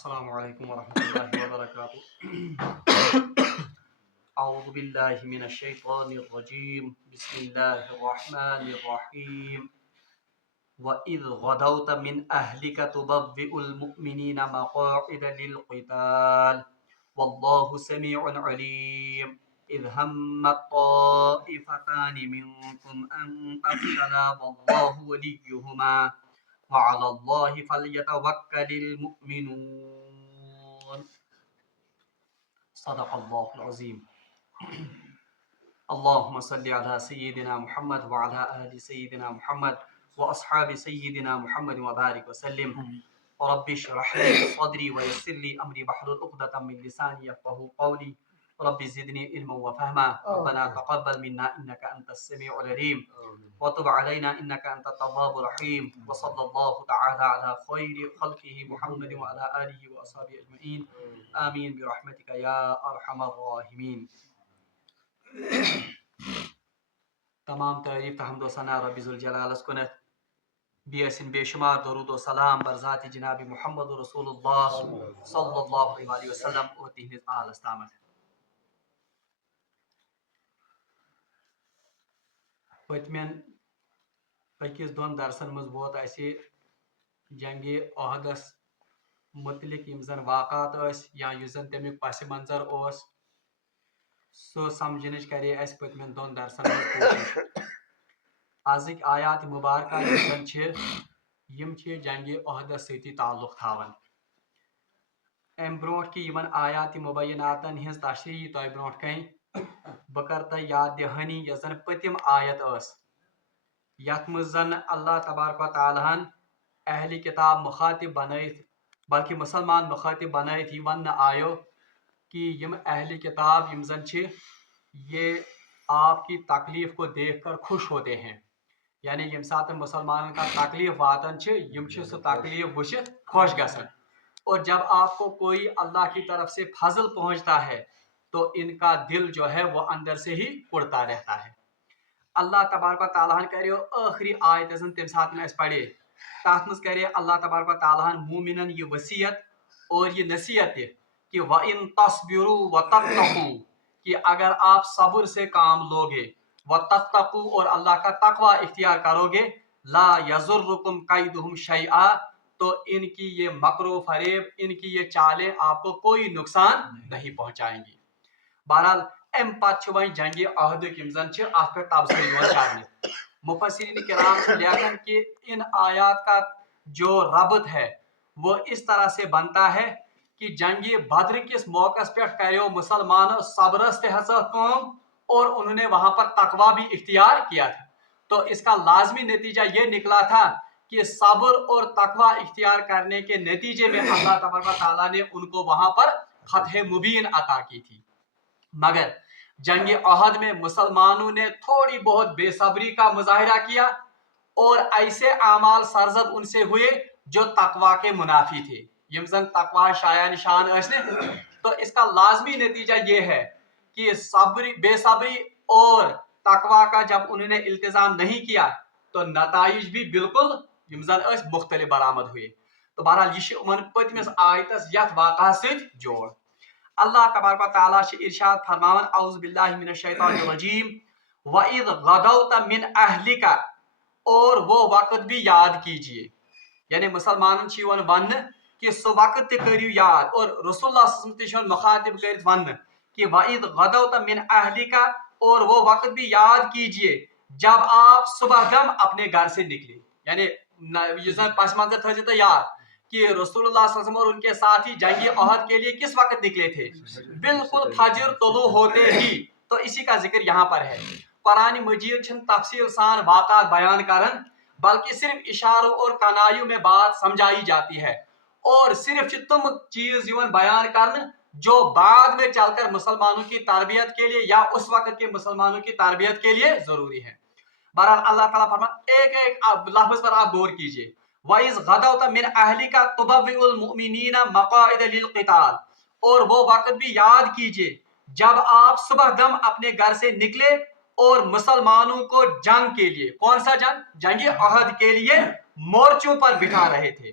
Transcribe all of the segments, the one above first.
السلام علیکم ورحمۃ اللہ وبرکاتہ۔ اعوذ باللہ من الشیطان الرجیم، بسم اللہ الرحمن الرحیم۔ وَإِذْ غَدَوْتَ مِنْ أَهْلِكَ تُبَوِّئُ الْمُؤْمِنِينَ مَقَاعِدَ لِلْقِتَالِ وَاللَّهُ سَمِيعٌ عَلِيمٌ۔ إِذْ هَمَّت طَّائِفَتَانِ مِنْكُمْ أَنْ تَفْشَلَا وَاللَّهُ وَلِيُّهُمَا وعلى الله فليتوكل المؤمنون۔ صدق الله العظيم۔ اللهم صل على سيدنا محمد وعلى آل سيدنا محمد وأصحاب سيدنا محمد وبارك وسلم۔ رب اشرح لي صدري ويسر لي أمري واحلل عقدة من لساني يفقهوا قولي۔ رب زدني علما وفهما، ربنا تقبل منا إنك أنت السميع العليم وتب علينا إنك أنت التواب الرحيم، وصلى الله تعالى على خير خلقه محمد وعلى آله وأصحابه أجمعين، آمين برحمتك يا أرحم الراحمين۔ تمام تعریف تحمد و ثنا رب ذوالجلال کُنتھ، بیسن بے شمار درود و سلام بر ذات جناب محمد رسول اللہ صلی اللہ علیہ وسلم اور تہنز آل استامت۔ پتمین اکس دون درسن مز ووت اسہ جنگ احدس متعلق یم زن واقعات یا یس زن تمیک پس منظر سو سمجھنچ کرے اس پتمین دون درسن مز کوشش۔ آزک آیات مبارکہ یم جنگ احدس ستی تعلق تھاون۔ ام برونٹ کی یمن آیات مبیناتن ہز تشریح تہ برونٹ کن بہ کر تہ یاد دہانی یس زن پتم آیت یت مز زن اللہ تبارک و تعالیٰ ہن اہل کتاب مخاطب بنائت، بلکہ مسلمان مخاطب بنائت یہ ون آیو کہ یم اہل کتاب یم زن یہ آپ کی تکلیف کو دیکھ کر خوش ہوتے ہیں، یعنی یم سات مسلمان کا تکلیف واتن یم سہ تکلیف وچھت خوش گژھان، اور جب آپ کو کوئی اللہ کی طرف سے فضل پہنچتا ہے تو ان کا دل جو ہے وہ اندر سے ہی اڑتا رہتا ہے۔ اللہ تبارک و تعالیٰ کرے آخری آیت زن تم سات میں اس پڑھے تات مز کرے اللہ تبارک و تعالیٰ مومنن یہ وصیت اور یہ نصیحت کہ وَإِن تَصْبِرُوا وَتَتَّقُوا، کہ اگر آپ صبر سے کام لوگے، وَتَتَّقُوا اور اللہ کا تقوی اختیار کرو گے، لا يَضُرُّكُمْ كَيْدُهُمْ شَيْئًا، تو ان کی یہ مکر و فریب، ان کی یہ چالیں آپ کو کوئی نقصان نہیں پہنچائیں گی۔ بہرحال ام پتہ ون جنگ عہد یم زن ات پہ تبصرہ کرنے۔ مفسرین کرام لکھن کہ ان آیات کا جو ربط ہے وہ اس طرح سے بنتا ہے کہ جنگ بدر کس موقع پہ کرو مسلمانوں صبرس کام اور انہوں نے وہاں پر تقوی بھی اختیار کیا تھا، تو اس کا لازمی نتیجہ یہ نکلا تھا کہ صبر اور تقوی اختیار کرنے کے نتیجے میں اللہ تبارک و تعالیٰ نے ان کو وہاں پر فتح مبین عطا کی تھی۔ مگر جنگ احد میں مسلمانوں نے تھوڑی بہت بے صبری کا مظاہرہ کیا اور ایسے اعمال سرزد ان سے ہوئے جو تقوی کے منافی تھے، یم زن تقوی شایع نشان تو اس کا لازمی نتیجہ یہ ہے کہ بے صبری اور تقوی کا جب انہوں نے التزام نہیں کیا تو نتائج بھی بالکل یم زن مختلف برآمد ہوئے۔ تو بہرحال یہ پتمس آیتس یت واقعہ ست جوڑ۔ اللہ تبارک و تعالیٰ ارشاد فرماون اعوذ باللہ من الشیطان الرجیم وَإِذْ غَدَوْتَ مِنْ أَهْلِكَ، اور وہ وقت بھی یاد کیجئے، یعنی مسلمانن ون کہ سو وقت تہ کریو یاد، اور رسول اللہ صلی اللہ علیہ وسلم مخاطب کرت ون کہ وَإِذْ غَدَوْتَ مِنْ أَهْلِكَ، اور وہ وقت بھی یاد کیجئے جب آپ صبح دم اپنے گھر سے نکلے، یعنی پس منظر تھا یاد کہ رسول اللہ صلی اللہ علیہ وسلم اور ان کے ساتھی جنگ احد کے لیے کس وقت نکلے تھے؟ بالکل فجر طلوع ہوتے ہی۔ تو اسی کا ذکر یہاں پر ہے۔ قرآن مجید چھن تفصیل سان واقعات بیان کرن، بلکہ صرف اشاروں اور کنایوں میں بات سمجھائی جاتی ہے، اور صرف تم چیز بیان کرن جو بعد میں چل کر مسلمانوں کی تربیت کے لیے یا اس وقت کے مسلمانوں کی تربیت کے لیے ضروری ہے۔ بہرحال اللہ تعالیٰ فرماتا ایک ایک لفظ پر آپ غور کیجئے۔ وَإِذْ غَدَوْتَ مِنْ أَهْلِكَ تُبَوِّئُ الْمُؤْمِنِينَ مَقَاعِدَ لِلْقِتَالِ، اور وہ وقت بھی یاد کیجئے جب آپ صبح دم اپنے گھر سے نکلے اور مسلمانوں کو جنگ کے لیے، کون سا جنگ؟ جنگ احد کے لیے مورچوں پر بٹھا رہے تھے۔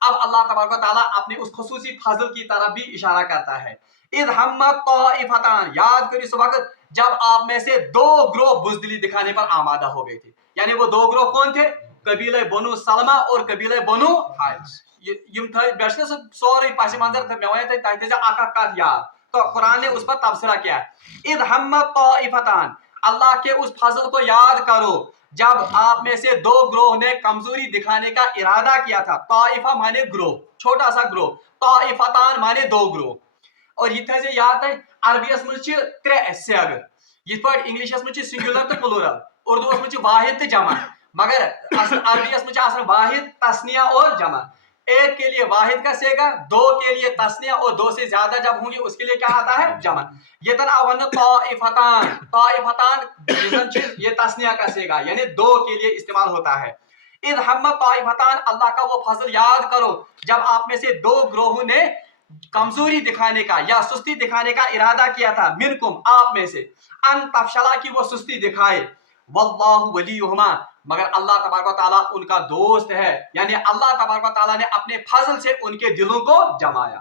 اب اللہ تبارک و تعالیٰ اپنے اس خصوصی فضل کی طرف بھی اشارہ کرتا ہے. اذ ہمت طائفتان، یاد کریے اس وقت جب آپ میں سے دو گروہ بزدلی دکھانے پر آمادہ ہو گئے تھے. یعنی وہ دو گروہ کون تھے؟ قبیلہ بنو سلمہ اور قبیلہ بنو حارث. سورے پس منظر میں ون تھی اک کت یاد، تو قرآن نے اس پر تبصرہ کیا. اذ ہمت طائفتان، اللہ کے اس فضل کو یاد کرو جب آپ میں سے دو گروہ نے کمزوری دکھانے کا ارادہ کیا تھا. طائفہ مانے گروہ، چھوٹا سا گروہ. طائفتان مانے دو گروہ. اور یہ تھے یاد ہے عربیس مجھ ترے سیگ، یہ پہ انگلشس مجھ سنگولر تو پلورل، اردو مجھ واحد تو جمع، مگر عربیس مجھ واحد تثنیہ اور جمع. ایک کے لیے واحد کا سیگا، دو کے لیے تثنیہ، اور دو سے زیادہ جب ہوں گے اس کے لیے کیا آتا ہے؟ جمع. یہ تن اون طائفتان، طائفتان یہ تثنیہ کا سیگا یعنی دو کے لیے استعمال ہوتا ہے. اذ ہمت طائفتان، اللہ کا وہ فضل یاد کرو جب آپ میں سے دو گروہوں نے کمزوری دکھانے کا یا سستی دکھانے کا ارادہ کیا تھا. منکم، آپ میں سے، ان تفشلا کی وہ سستی دکھائے. واللہ ولیہما، مگر اللہ تبارک و تعالیٰ ان کا دوست ہے. یعنی اللہ تبارک و تعالیٰ نے اپنے فضل سے ان کے دلوں کو جمایا.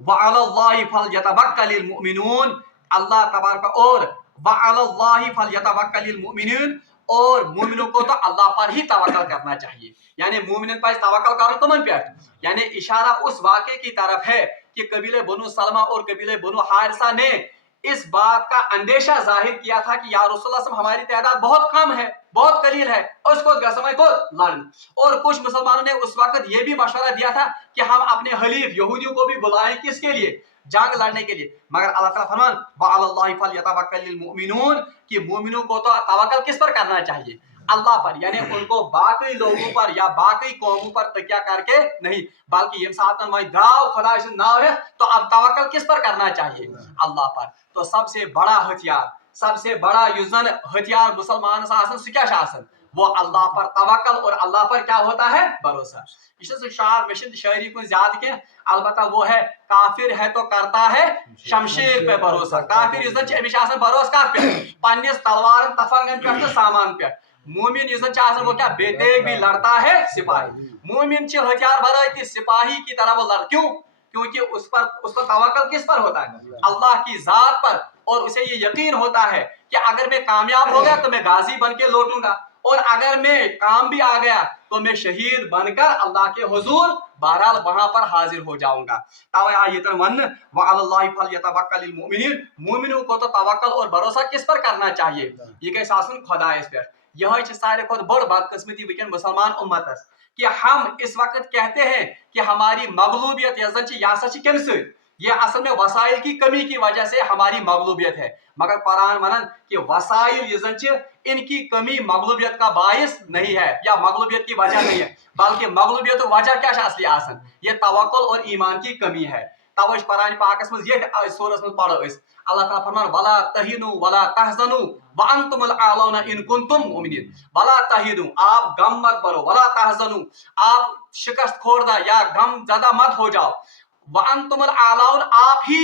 وعلی اللہ فلیتوکل المؤمنون، اللہ تبارک اور وعلی اللہ فلیتوکل المؤمنون، اور مومنوں کو تو اللہ پر ہی توکل کرنا چاہیے. یعنی مومنن پر توکل کرو کمن پہ، یعنی اشارہ اس واقعے کی طرف ہے کہ قبیلہ بنو سلمہ اور قبیلہ بنو حارثہ نے اس بات کا اندیشہ ظاہر کیا تھا کہ یا رسول اللہ صلی اللہ علیہ وسلم ہماری تعداد بہت کم ہے، بہت قلیل ہے، اس کو گسمے کو لڑن. اور کچھ مسلمانوں نے اس وقت یہ بھی مشورہ دیا تھا کہ ہم اپنے حلیف یہودیوں کو بھی بلائیں، کس کے لیے؟ جنگ لڑنے کے لیے. مگر اللہ تعالیٰ فرمان وعلی اللہ فلیتوکل المؤمنون، کہ مومنوں کو تو توکل کس پر کرنا چاہیے؟ اللہ پر. یعنی ان کو باقی لوگوں پر یا باقی قوموں پر تکیہ کر کے نہیں، بلکہ یم ساتن وہی دراو خدا سے ناو ہے تو اب توکل کس پر کرنا چاہیے؟ اللہ پر. تو سب سے بڑا ہتھیار، سب سے بڑا یوزن ہتھیار مسلمان آسن سہ کیا آسن؟ وہ اللہ پر توکل اور اللہ پر کیا ہوتا ہے؟ بھروسہ. یہ شعر مشن شاعری کو زیادہ کی، البتہ وہ ہے کافر ہے تو کرتا ہے شمشیر پہ بھروسہ. کافر یوزن امس بھروسہ کت پہ؟ پنس تلوار تفنگن پہ تو سامان پہ. مومن یوزن وہ کیا بے دیگ بھی لڑتا ہے سپاہی. مومن ہتھیار برائے سپاہی کی طرح وہ لڑ. کیوں؟ کیونکہ اس کو توکل کس پر ہوتا ہے؟ اللہ کی ذات پر. اور اسے یہ یقین ہوتا ہے کہ اگر میں کامیاب ہو گیا تو میں غازی بن کے لوٹوں گا، اور اگر میں کام بھی آ گیا تو میں شہید بن کر اللہ کے حضور بہرحال وہاں پر حاضر ہو جاؤں گا. توے آیتن ون وعلی اللہ فلیتوکل المؤمنین، مومنوں کو تو توکل اور بھروسہ کس پر کرنا چاہیے؟ یہ گژھِ آسُن خدایس پہ. یہ سارے کھت بڑ بدقسمتی ونکین مسلمان امتس کہ ہم اس وقت کہتے ہیں کہ ہماری مغلوبیت یہ سا کم س، یہ اصل میں وسائل کی کمی کی وجہ سے ہماری مغلوبیت ہے. مگر قرآن ونن کہ وسائل یہ ان کی کمی مغلوبیت کا باعث نہیں ہے یا مغلوبیت کی وجہ نہیں ہے، بلکہ مغلوبیت وجہ کیا اصلی آسن؟ یہ توکل اور ایمان کی کمی ہے. توے قرآن پاکس مز یہ سورس مز پڑھو اس اللہ تعالیٰ فرمان ولا تہینوا ولا تحزنوا وانتم الاعلون ان کنتم مؤمنین. ولا تہینوا، آپ غم مت برو، ولا تحزنوا، آپ شکست خوردہ یا غم زدہ مت ہو جاؤ. وانتم الاعلون، آپ ہی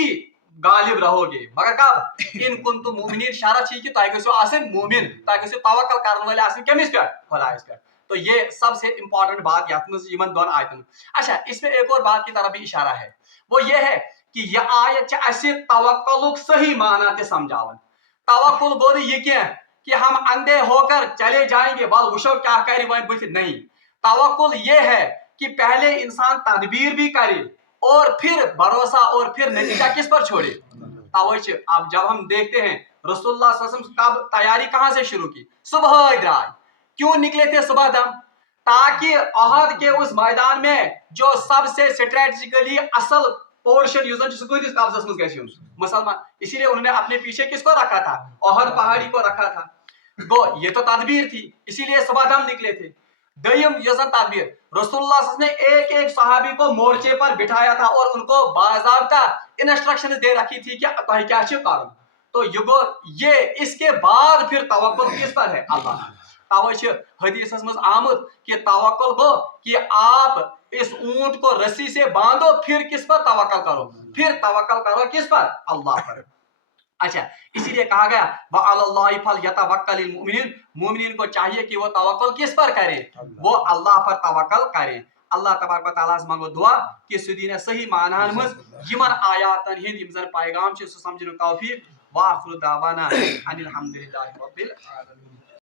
غالب رہو گے. مگر کب؟ ان کنتم مؤمنین، شرط کہ تہ گژھو آسن مومن، تہ گژھو توکل کرنے والے آسن کمس پہ؟ خدایس پہ. تو یہ سب سے امپورٹنٹ بات یتھ مز یمن دون آیتن. اچھا، اس میں ایک اور بات کی طرف بھی اشارہ ہے، وہ یہ ہے کہ یہ آیت اسے توکلک صحیح معنی تے سمجھاون. توکل گو یہ کیا کہ ہم اندھے ہو کر چلے جائیں گے ول وشو کیا کرے وہیں بت. نہیں، توکل یہ ہے کہ پہلے انسان تدبیر بھی کرے اور پھر بھروسہ اور پھر نتیجہ کس پر چھوڑے. توجہ اب جب ہم دیکھتے ہیں رسول اللہ صلی اللہ علیہ وسلم کب تیاری کہاں سے شروع کی؟ صبح درائے. کیوں نکلے تھے صبح دم؟ تاکہ احد کے اس میدان میں جو سب سے اسٹریٹجیکلی اصل پورشن یوزن سکوتس قبضس مز گژھِ مسلمان، اسی لیے انہوں نے اپنے پیچھے کس کو رکھا تھا؟ احد پہاڑی کو رکھا تھا. گو یہ تو تدبیر تھی، اسی لیے صبح دم نکلے تھے. دیم یوزن تدبیر، رسول اللہ صلی اللہ علیہ وسلم نے ایک ایک صحابی کو مورچے پر بٹھایا تھا اور ان کو باضابطہ انسٹرکشن دے رکھی تھی کہ تہ کیا کرو. تو یہ اس کے بعد پھر توکل کس پر ہے؟ اللہ. توے حدیث مز آمد کہ توکل گو کہ آپ اس اونٹ کو رسی سے باندھو، پھر کس پر توکل کرو؟ پھر توکل کرو کس پر؟ اللہ پر. اچھا، اسی لیے کہا گیا وعلی اللہ فلیتوکل المؤمنین، مومنین کو چاہیے کہ وہ توکل کس پر کریں؟ وہ اللہ پر توکل کریں. اللہ تبارک و تعالیٰ منگو دعا کہ سہ دین صحیح معنی مز یمن آیاتن ہند یم زن پیغام سہ سمجھن توفیق واخر دعوانا ان الحمد للہ رب العالمین.